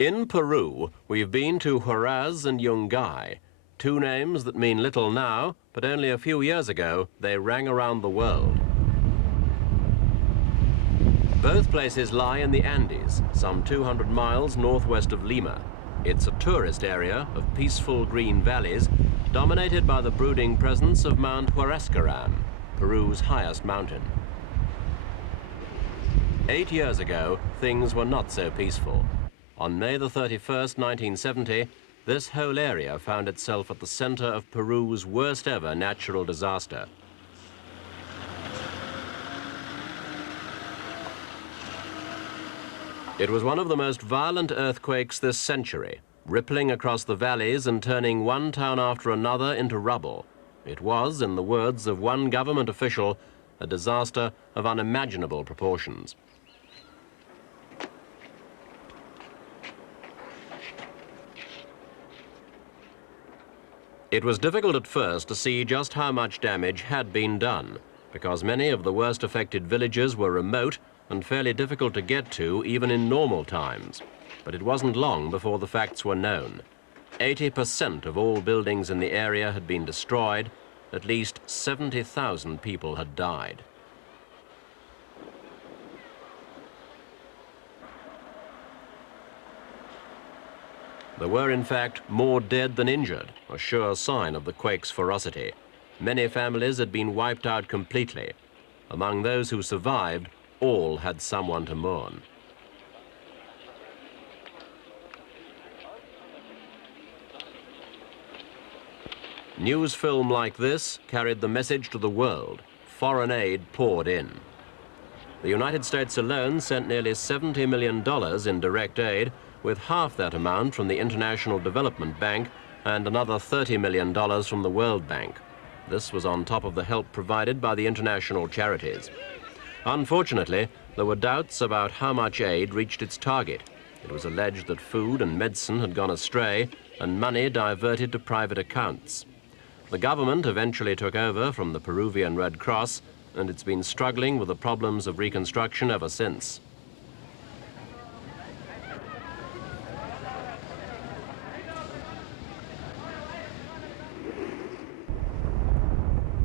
In Peru, we've been to Huaraz and Yungay, two names that mean little now, but only a few years ago they rang around the world. Both places lie in the Andes, some 200 miles northwest of Lima. It's a tourist area of peaceful green valleys, dominated by the brooding presence of Mount Huaraz, Peru's highest mountain. 8 years ago, things were not so peaceful. On May the 31st, 1970, this whole area found itself at the center of Peru's worst ever natural disaster. It was one of the most violent earthquakes this century, rippling across the valleys and turning one town after another into rubble. It was, in the words of one government official, a disaster of unimaginable proportions. It was difficult at first to see just how much damage had been done, because many of the worst affected villages were remote and fairly difficult to get to even in normal times. But it wasn't long before the facts were known. 80% of all buildings in the area had been destroyed. At least 70,000 people had died. There were, in fact, more dead than injured, a sure sign of the quake's ferocity. Many families had been wiped out completely. Among those who survived, all had someone to mourn. News film like this carried the message to the world. Foreign aid poured in. The United States alone sent nearly $70 million in direct aid, with half that amount from the International Development Bank and another $30 million from the World Bank. This was on top of the help provided by the international charities. Unfortunately, there were doubts about how much aid reached its target. It was alleged that food and medicine had gone astray and money diverted to private accounts. The government eventually took over from the Peruvian Red Cross, and it's been struggling with the problems of reconstruction ever since.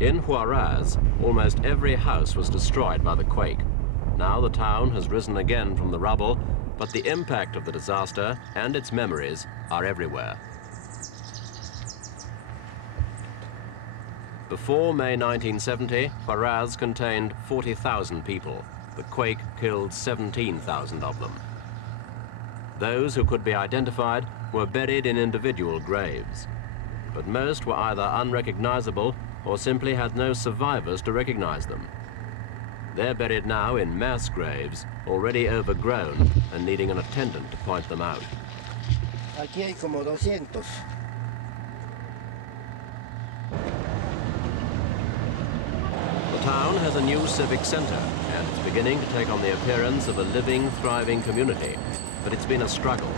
In Huaraz, almost every house was destroyed by the quake. Now the town has risen again from the rubble, but the impact of the disaster and its memories are everywhere. Before May 1970, Huaraz contained 40,000 people. The quake killed 17,000 of them. Those who could be identified were buried in individual graves, but most were either unrecognizable or simply had no survivors to recognize them. They're buried now in mass graves, already overgrown and needing an attendant to point them out. Aquí hay como 200. The town has a new civic center, and it's beginning to take on the appearance of a living, thriving community. But it's been a struggle.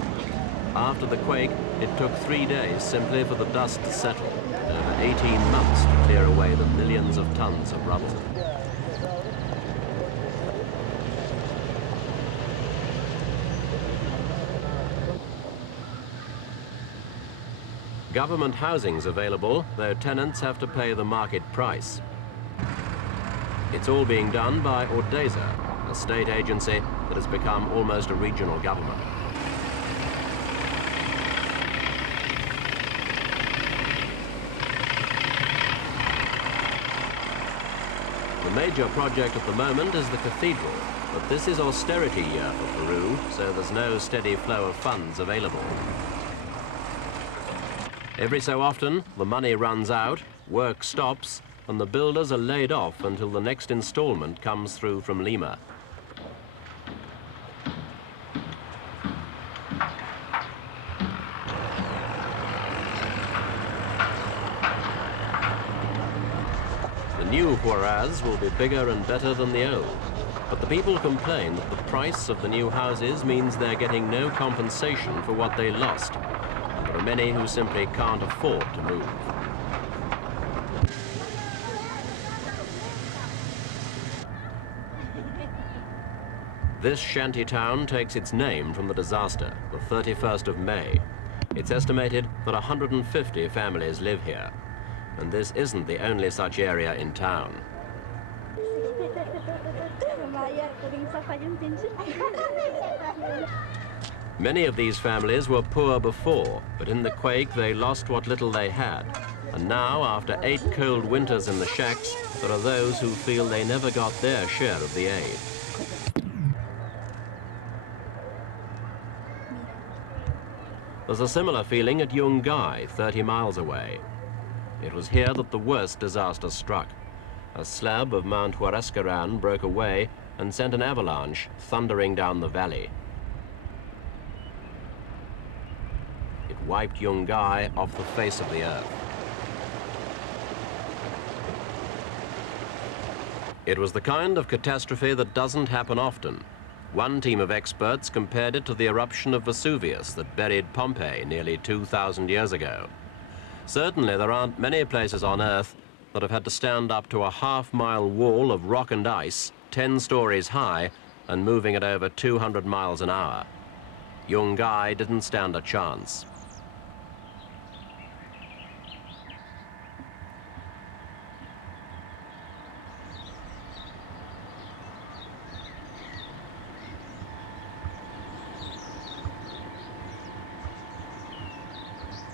After the quake, it took 3 days simply for the dust to settle, and over 18 months to clear away the millions of tons of rubble. Government housing's available, though tenants have to pay the market price. It's all being done by Ordeza, a state agency that has become almost a regional government. The major project at the moment is the cathedral, but this is austerity year for Peru, so there's no steady flow of funds available. Every so often, the money runs out, work stops, and the builders are laid off until the next installment comes through from Lima. The new Huaraz will be bigger and better than the old, but the people complain that the price of the new houses means they're getting no compensation for what they lost. There are many who simply can't afford to move. This shanty town takes its name from the disaster, the 31st of May. It's estimated that 150 families live here, and this isn't the only such area in town. Many of these families were poor before, but in the quake they lost what little they had. And now, after 8 cold winters in the shacks, there are those who feel they never got their share of the aid. There's a similar feeling at Yungay, 30 miles away. It was here that the worst disaster struck. A slab of Mount Huaraz broke away and sent an avalanche thundering down the valley. It wiped Yungay off the face of the earth. It was the kind of catastrophe that doesn't happen often. One team of experts compared it to the eruption of Vesuvius that buried Pompeii nearly 2,000 years ago. Certainly there aren't many places on Earth that have had to stand up to a half-mile wall of rock and ice, 10 stories high, and moving at over 200 miles an hour. Yungay didn't stand a chance.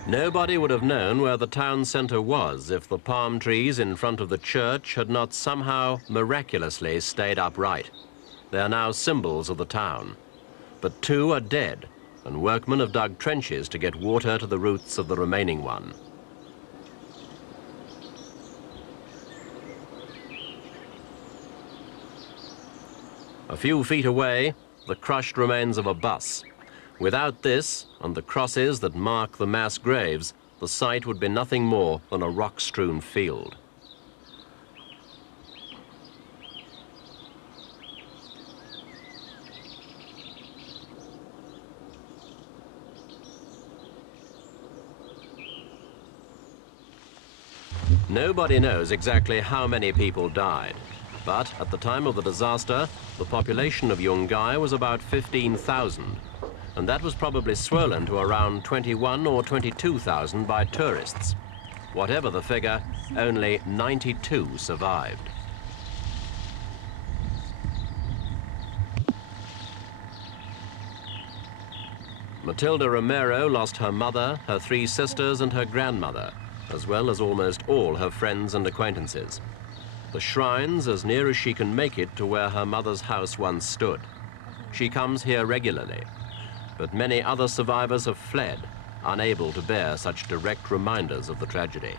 Nobody would have known where the town centre was if the palm trees in front of the church had not somehow miraculously stayed upright. They are now symbols of the town. But 2 are dead, and workmen have dug trenches to get water to the roots of the remaining one. A few feet away, the crushed remains of a bus. Without this, and the crosses that mark the mass graves, the site would be nothing more than a rock-strewn field. Nobody knows exactly how many people died, but at the time of the disaster, the population of Yungay was about 15,000. And that was probably swollen to around 21 or 22,000 by tourists. Whatever the figure, only 92 survived. Matilda Romero lost her mother, her 3 sisters, and her grandmother, as well as almost all her friends and acquaintances. The shrine's as near as she can make it to where her mother's house once stood. She comes here regularly. But many other survivors have fled, unable to bear such direct reminders of the tragedy.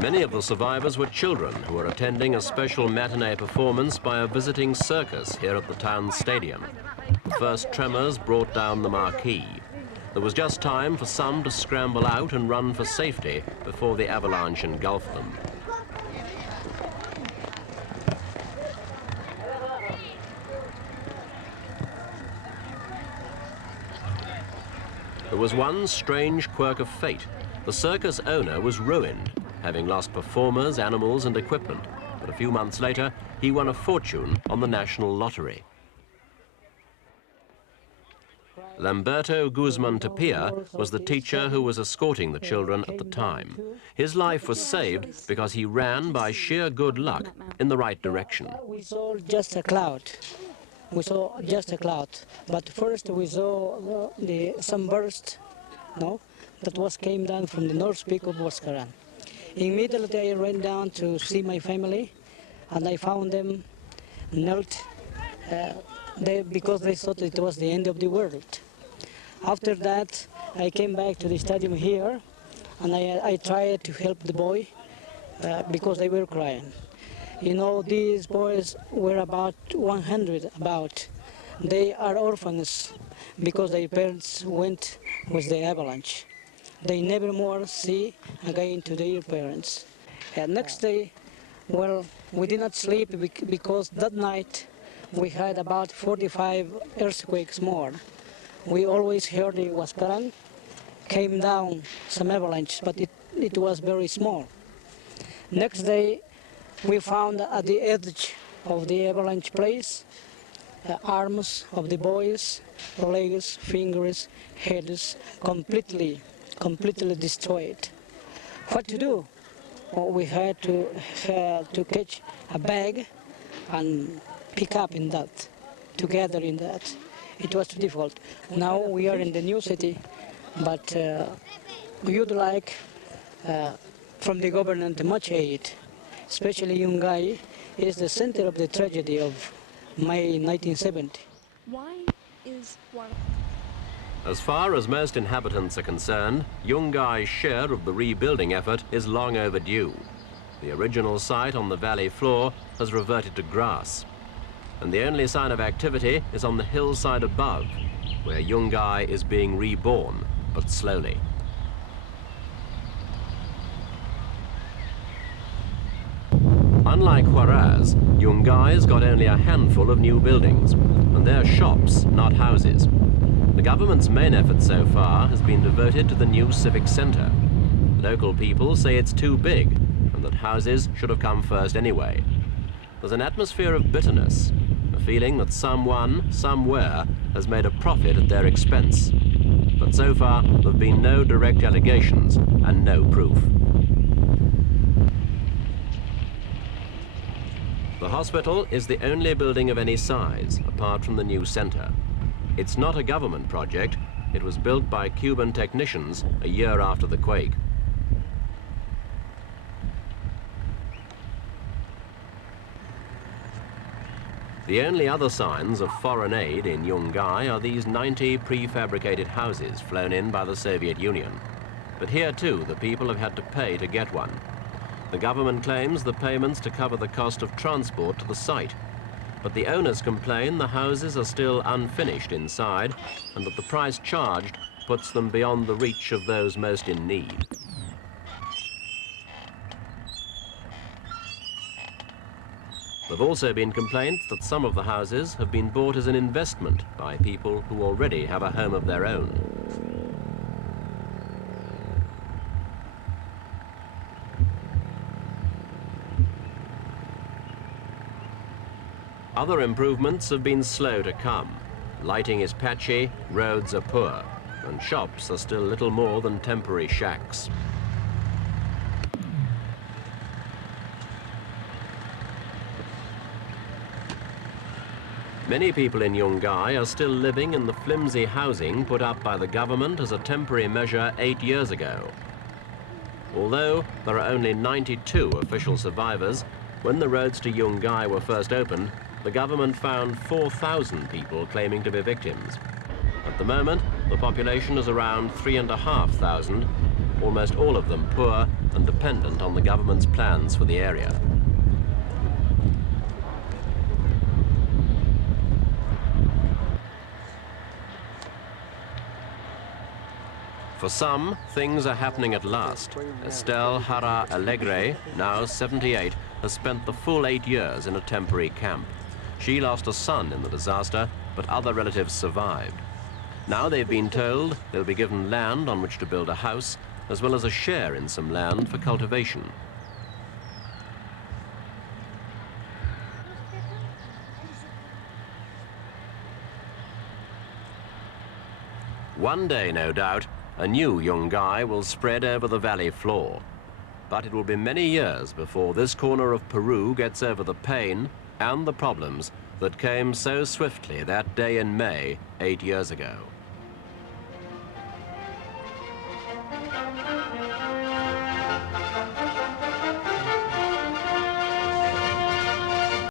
Many of the survivors were children who were attending a special matinee performance by a visiting circus here at the town stadium. The first tremors brought down the marquee. There was just time for some to scramble out and run for safety before the avalanche engulfed them. There was one strange quirk of fate. The circus owner was ruined, having lost performers, animals, and equipment. But a few months later, he won a fortune on the national lottery. Lamberto Guzman Tapia was the teacher who was escorting the children at the time. His life was saved because he ran by sheer good luck in the right direction. We saw just a cloud. But first we saw the sunburst, that came down from the north peak of Huaraz. Immediately I ran down to see my family, and I found them knelt because they thought it was the end of the world. After that, I came back to the stadium here, and I tried to help the boy because they were crying. You know, these boys were about 100 about. They are orphans because their parents went with the avalanche. They never more see again to their parents. And next day, well, we did not sleep because that night we had about 45 earthquakes more. We always heard the Huascaran, came down some avalanche, but it was very small. Next day, we found at the edge of the avalanche place arms of the boys, legs, fingers, heads, completely destroyed. What to do? Well, we had to catch a bag and pick up in that, together in that. It was too difficult. Now we are in the new city, but we would like from the government much aid, especially Yungay is the center of the tragedy of May 1970. Why is Huaraz? As far as most inhabitants are concerned, Yungay's share of the rebuilding effort is long overdue. The original site on the valley floor has reverted to grass, and the only sign of activity is on the hillside above, where Yungay is being reborn, but slowly. Unlike Huaraz, Yungay's got only a handful of new buildings, and they're shops, not houses. The government's main effort so far has been devoted to the new civic centre. Local people say it's too big, and that houses should have come first anyway. There's an atmosphere of bitterness, a feeling that someone, somewhere, has made a profit at their expense. But so far, there have been no direct allegations and no proof. The hospital is the only building of any size, apart from the new centre. It's not a government project. It was built by Cuban technicians a year after the quake. The only other signs of foreign aid in Yungay are these 90 prefabricated houses flown in by the Soviet Union. But here too, the people have had to pay to get one. The government claims the payments to cover the cost of transport to the site. But the owners complain the houses are still unfinished inside and that the price charged puts them beyond the reach of those most in need. There have also been complaints that some of the houses have been bought as an investment by people who already have a home of their own. Other improvements have been slow to come. Lighting is patchy, roads are poor, and shops are still little more than temporary shacks. Many people in Yungay are still living in the flimsy housing put up by the government as a temporary measure 8 years ago. Although there are only 92 official survivors, when the roads to Yungay were first opened, the government found 4,000 people claiming to be victims. At the moment, the population is around 3,500, almost all of them poor and dependent on the government's plans for the area. For some, things are happening at last. Estelle Hara Alegre, now 78, has spent the full 8 years in a temporary camp. She lost a son in the disaster, but other relatives survived. Now they've been told they'll be given land on which to build a house, as well as a share in some land for cultivation. One day, no doubt, a new Yungay will spread over the valley floor. But it will be many years before this corner of Peru gets over the pain and the problems that came so swiftly that day in May 8 years ago.